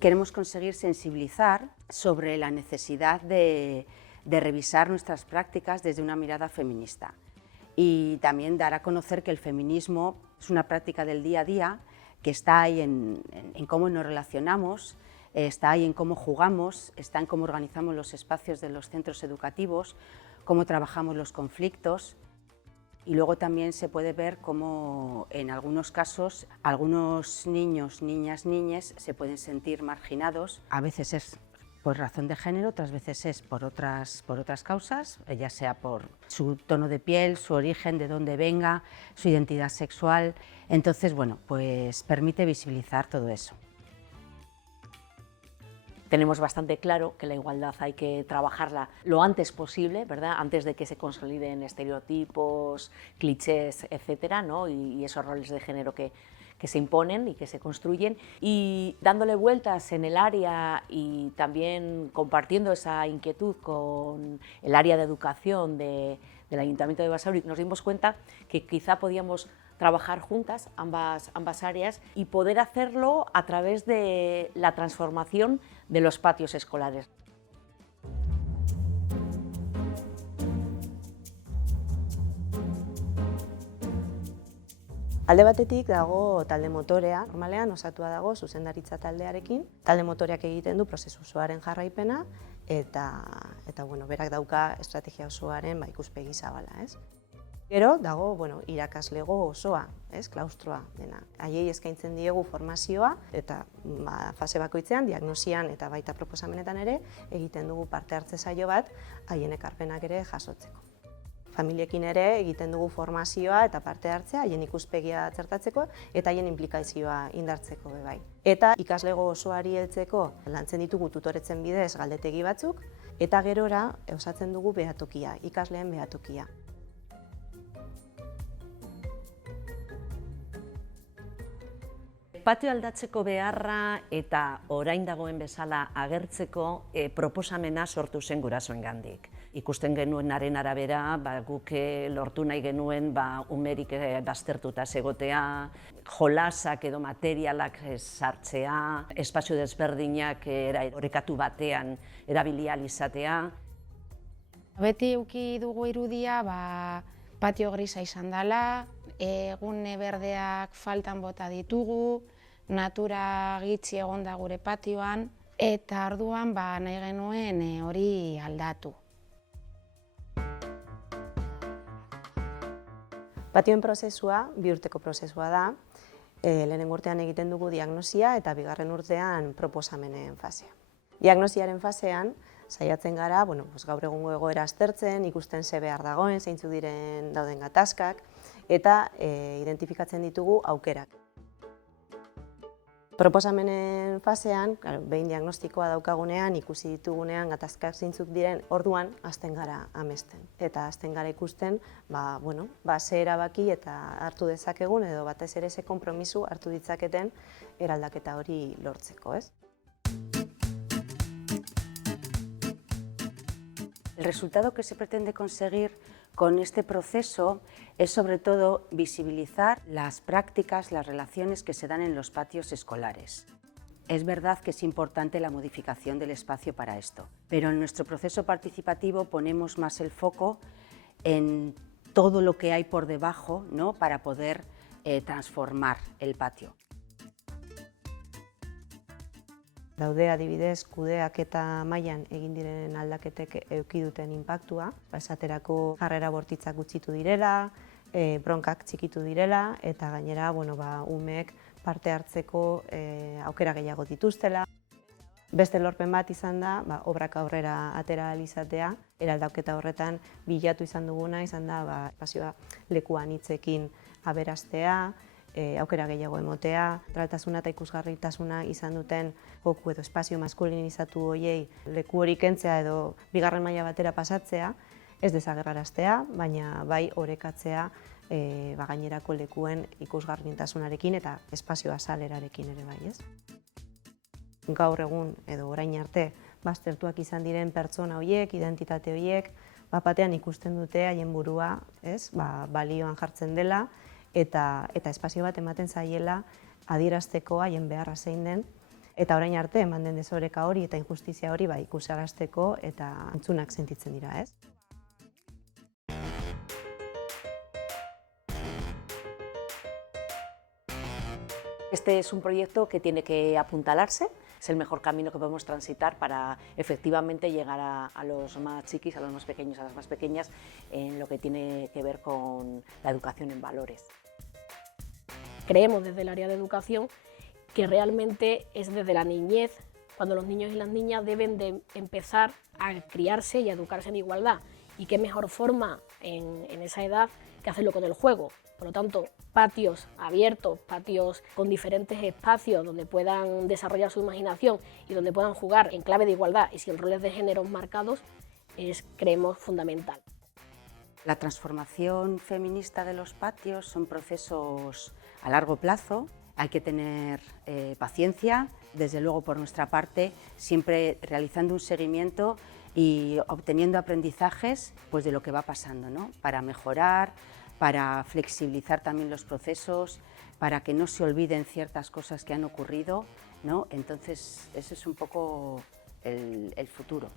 Queremos conseguir sensibilizar sobre la necesidad de revisar nuestras prácticas desde una mirada feminista y también dar a conocer que el feminismo es una práctica del día a día que está ahí en cómo nos relacionamos, está ahí en cómo jugamos, está en cómo organizamos los espacios de los centros educativos, cómo trabajamos los conflictos. Y luego también se puede ver cómo en algunos casos algunos niños, niñas, niñes se pueden sentir marginados. A veces es por razón de género, otras veces es por otras causas, ya sea por su tono de piel, su origen, de dónde venga, su identidad sexual. Entonces, bueno, pues permite visibilizar todo eso. Tenemos bastante claro que la igualdad hay que trabajarla lo antes posible, ¿verdad? Antes de que se consoliden estereotipos, clichés, etcétera, ¿no? y esos roles de género que se imponen y que se construyen, y dándole vueltas en el área y también compartiendo esa inquietud con el área de educación del Ayuntamiento de Basauri, nos dimos cuenta que quizá podíamos trabajar juntas ambas áreas y poder hacerlo a través de la transformación de los patios escolares. Alde batetik dago talde motorea, normalean osatua dago zuzendaritza taldearekin. Talde motoreak egiten du prozesu osoaren jarraipena eta bueno, berak dauka estrategia osoaren ikuspegi zabala, ez? Gero dago, irakaslego osoa, ez, klaustroa dena. Haiei eskaintzen diegu formazioa eta fase bakoitzean, diagnosian eta baita proposamenetan ere, egiten dugu parte hartze saio bat haien ekarpenak ere jasotzeko. Familiekin ere egiten dugu formazioa eta parte hartzea, haien ikuspegia txertatzeko eta haien inplikazioa indartzeko be bai. Eta ikaslego osoari heltzeko lantzen ditugu tutoretzen bidez galdetegi batzuk eta gerora osatzen dugu behatokia, ikasleen behatokia. Patio aldatzeko beharra eta orain dagoen bezala agertzeko proposamena sortu zen gurasoengandik. Ikusten genuenaren arabera, guk lortu nahi genuen umerik baztertuta egotea, jolasak edo materialak sartzea, espazio desberdinak orekatu batean erabili ahal izatea. Beti eduki dugu irudia patio grisa izan dela, egune berdeak faltan bota ditugu, natura gitxi egon da gure patioan, eta orduan nahi genuen hori aldatu. Patioen prozesua, 2 urteko prozesua da, lehenengo urtean egiten dugu diagnosia eta bigarren urtean proposamenen fasea. Diagnosiaren fasean, saiatzen gara, gaur egungo egoera aztertzen, ikusten ze behar dagoen, zeintzuk diren dauden gatazkak, eta identifikatzen ditugu aukerak. Proposamenen fasean, behin diagnostikoa daukagunean, ikusi ditugunean gatazkak zeintzuk diren, orduan hasten gara amesten. Eta hasten gara ikusten, ze erabaki eta hartu dezakegun, edo batez ere ze konpromisu hartu ditzaketen eraldaketa hori lortzeko, ez? El resultado que se pretende conseguir con este proceso es sobre todo visibilizar las prácticas, las relaciones que se dan en los patios escolares. Es verdad que es importante la modificación del espacio para esto, pero en nuestro proceso participativo ponemos más el foco en todo lo que hay por debajo, ¿no?, para poder transformar el patio. Daude adibidez kudeaketa mailan egin diren aldaketek eduki duten inpaktua, esaterako jarrera bortitzak gutxitu direla, bronkak txikitu direla eta gainera umeek parte hartzeko aukera gehiago dituztela. Beste lorpen bat izan da, obrak aurrera atera ahal izatea, eraldaketa horretan bilatu izan duguna izan da espazioa leku anitzekin aberastea, aukera gehiago emotea, neutraltasuna eta ikusgarritasuna izan duten joku edo espazio maskulinizatu horiei leku hori kentzea edo bigarren maila batera pasatzea, ez desagerraraztea, baina bai orekatzea gainerako lekuen ikusgarritasunarekin eta espazio azalerarekin ere bai, ez? Gaur egun edo orain arte baztertuak izan diren pertsona horiek, identitate horiek, batean ikusten dute haien burua, ez? Balioan jartzen dela eta espazio bat ematen zaiela adierazteko haien beharra zein den Eta orain arte eman den desoreka hori eta injustizia hori ikusarazteko eta antzunak sentitzen dira, ez? Este es un proyecto que tiene que apuntalarse, es el mejor camino que podemos transitar para efectivamente llegar a los más chiquis, a los más pequeños, a las más pequeñas, en lo que tiene que ver con la educación en valores. Creemos desde el área de educación que realmente es desde la niñez cuando los niños y las niñas deben de empezar a criarse y a educarse en igualdad. Y qué mejor forma en esa edad que hacerlo con el juego. Por lo tanto, patios abiertos, patios con diferentes espacios donde puedan desarrollar su imaginación y donde puedan jugar en clave de igualdad y sin roles de género marcados es, creemos, fundamental. La transformación feminista de los patios son procesos a largo plazo. Hay que tener paciencia, desde luego por nuestra parte, siempre realizando un seguimiento y obteniendo aprendizajes pues, de lo que va pasando, ¿no? Para mejorar, para flexibilizar también los procesos, para que no se olviden ciertas cosas que han ocurrido, ¿no? Entonces, ese es un poco el futuro.